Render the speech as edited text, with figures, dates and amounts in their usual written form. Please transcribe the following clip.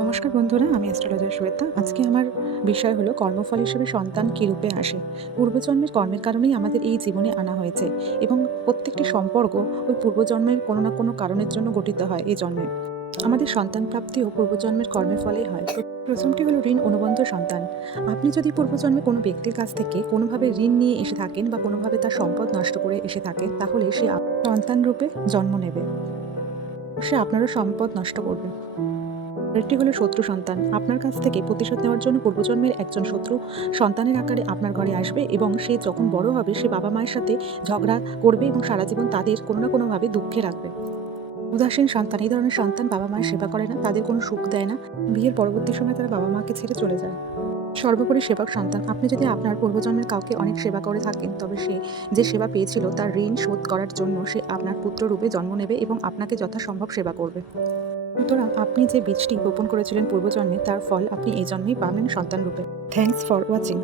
নমস্কার বন্ধুরা, আমি অ্যাস্ট্রোলজার শ্বেতা। আজকে আমার বিষয় হলো কর্মফল হিসেবে সন্তান কী রূপে আসে। পূর্বজন্মের কর্মের কারণেই আমাদের এই জীবনে আনা হয়েছে এবং প্রত্যেকটি সম্পর্ক ওই পূর্বজন্মের কোনো না কোনো কারণের জন্য গঠিত হয় এই জন্মে। আমাদের সন্তান প্রাপ্তিও পূর্বজন্মের কর্মের ফলেই হয়। প্রথমটি হলো ঋণ অনুবন্ধ সন্তান। আপনি যদি পূর্বজন্মে কোনো ব্যক্তির কাছ থেকে কোনোভাবে ঋণ নিয়ে এসে থাকেন বা কোনোভাবে তার সম্পদ নষ্ট করে এসে থাকেন, তাহলে সে সন্তান রূপে জন্ম নেবে। সে আপনারও সম্পদ নষ্ট করবে। আরেকটি হলো শত্রু সন্তান। আপনার কাছ থেকে প্রতিশোধ নেওয়ার জন্য পূর্বজন্মের একজন শত্রু সন্তানের আকারে আপনার ঘরে আসবে এবং সে যখন বড় হবে সে বাবা-মায়ের সাথে ঝগড়া করবে এবং সারা জীবন তাদের কোনো না কোনোভাবে দুঃখে রাখবে। উদাসীন সন্তান, এই ধরনের সন্তান বাবা-মায়ের সেবা করে না, তাদের কোনো সুখ দেয় না। বিয়ের পরবর্তী সময়ে তারা বাবা-মাকে ছেড়ে চলে যায়। সর্বোপরি সেবক সন্তান। আপনি যদি আপনার পূর্বজন্মের কাউকে অনেক সেবা করে থাকেন, তবে সে যে সেবা পেয়েছিল তার ঋণ শোধ করার জন্য সে আপনার পুত্ররূপে জন্ম নেবে এবং আপনাকে যথাসম্ভব সেবা করবে। সুতরাং আপনি যে বীজটি বপন করেছিলেন পূর্বজন্মে, তার ফল আপনি এই জন্মেই পাবেন সন্তান রূপে। Thanks for watching.